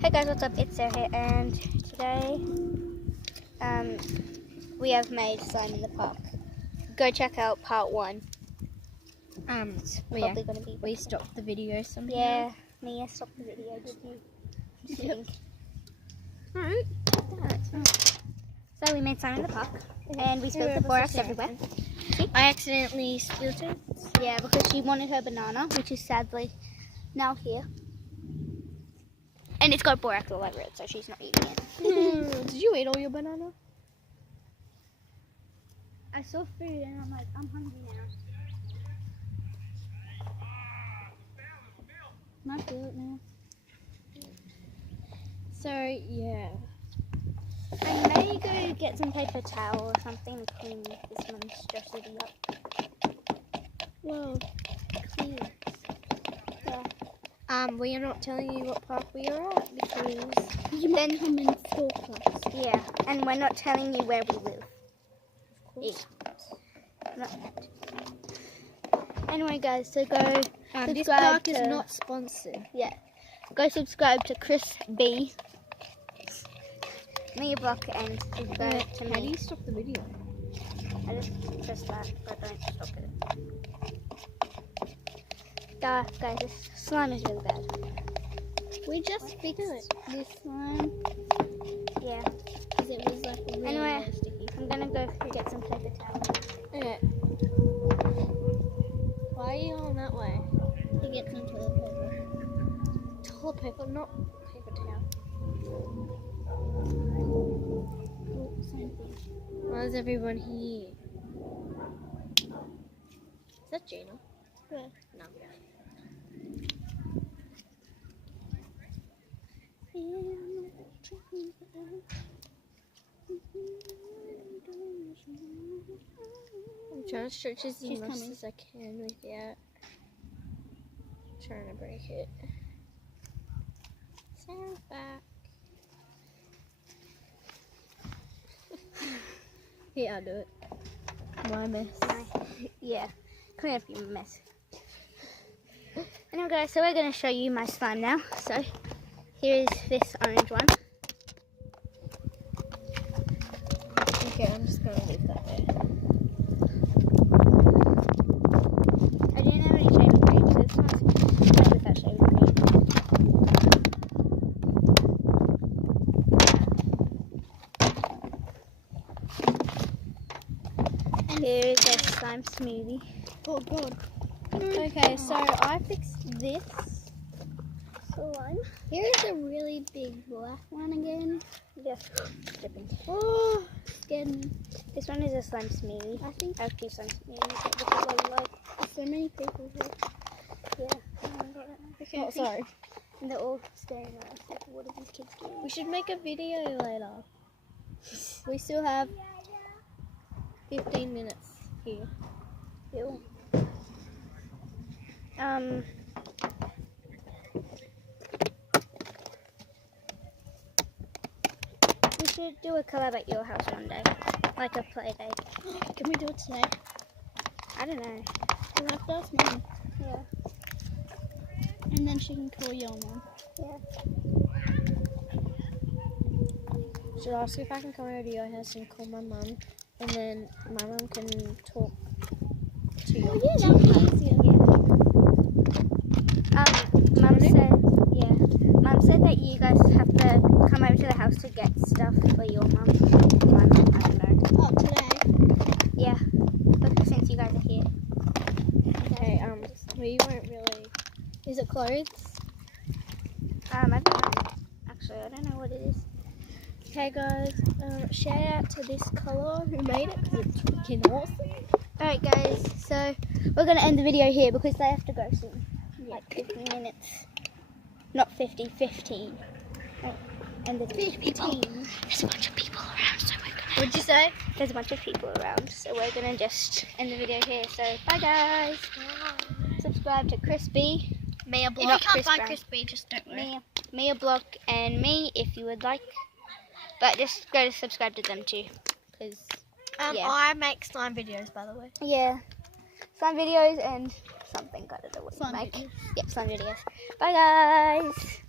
Hey guys, what's up? It's Sarah here, and today we have made slime in the park. Go check out part 1. It's probably gonna be. We stopped the video somehow. Yeah, Mia stopped the video. Did you? Yep. Alright. So we made slime in the park, and we spilled the borax everywhere. I accidentally spilled it. Yeah, because she wanted her banana, which is sadly now here. And it's got borax all over it, so she's not eating it. Did you eat all your banana? I saw food and I'm like, I'm hungry now. Can I do it now? So, yeah. I may go get some paper towel or something to clean this monstrosity up. Well, Clean. Yeah. we are not telling you what park we are at because You then come and talk us. yeah, and we're not telling you where we live. Of course. Anyway, guys, so go This subscribe park to, is not sponsored. yeah, go subscribe to Chris B, Lilli Block, and subscribe to How do me. you stop the video? I just press that, but don't stop it. Guys, this slime is really bad. We just fixed this slime Yeah. because it was like really, Anyway. really sticky. I'm gonna go get some paper towel Okay. Why are you going that way? to get some toilet paper. Toilet paper, not paper towel. Oh, same thing. Why is everyone here? Is that Gina? Yeah. No. I'm trying to stretch as She's much coming. as I can without trying to break it. Sarah's back. Yeah, I'll do it. My mess. Yeah, clean up your mess. Anyway, guys, so we're going to show you my slime now. So, here is this orange one. Okay, I'm just gonna leave that there. I didn't have any shaving cream, so this one's made without shaving cream. And here is a slime smoothie. Oh god. Okay, so I fixed this slime. Here is a really big black one again. Just dripping. Oh, Scared me. This one is a slime smoothie. I think I have 2 slime smoothies because I like. so many people here. Yeah. Okay, oh, sorry. And they're all staring at us like, what are these kids doing? We should make a video later. We still have 15 minutes here. Ew. We should do a collab at your house one day, like a play day. Can we do it today? I don't know. We'll have to ask Mum. Yeah. And then she can call your mum. Yeah. Should I ask if I can come over to your house and call my mum, and then my mum can talk to your Yeah, that would be easier. Mum said, Mum said that you guys have to come over to the house to get stuff for your mum. My mum, I don't know. Oh, today? Yeah, but since you guys are here. Okay, we won't really... Is it clothes? I don't know. Actually, I don't know what it is. Okay guys, shout out to this colour who made it because it's freaking awesome. Alright guys, so we're going to end the video here because they have to go soon. Yeah. Like 15 minutes. Not 50, 15. Right. End the video. 15. There's a bunch of people around, so we're going to... What'd you say? There's a bunch of people around, so we're going to just end the video here. So, bye guys. Subscribe to Chris B. Mia Block. Not If you can't Chris find Brown. Chris B, just don't worry. Mia Block and me if you would like. But just go to subscribe to them too. Because, yeah. I make slime videos, by the way. Yeah. Slime videos and something, I don't know what you Slime make. videos. Yep, slime videos. Bye guys.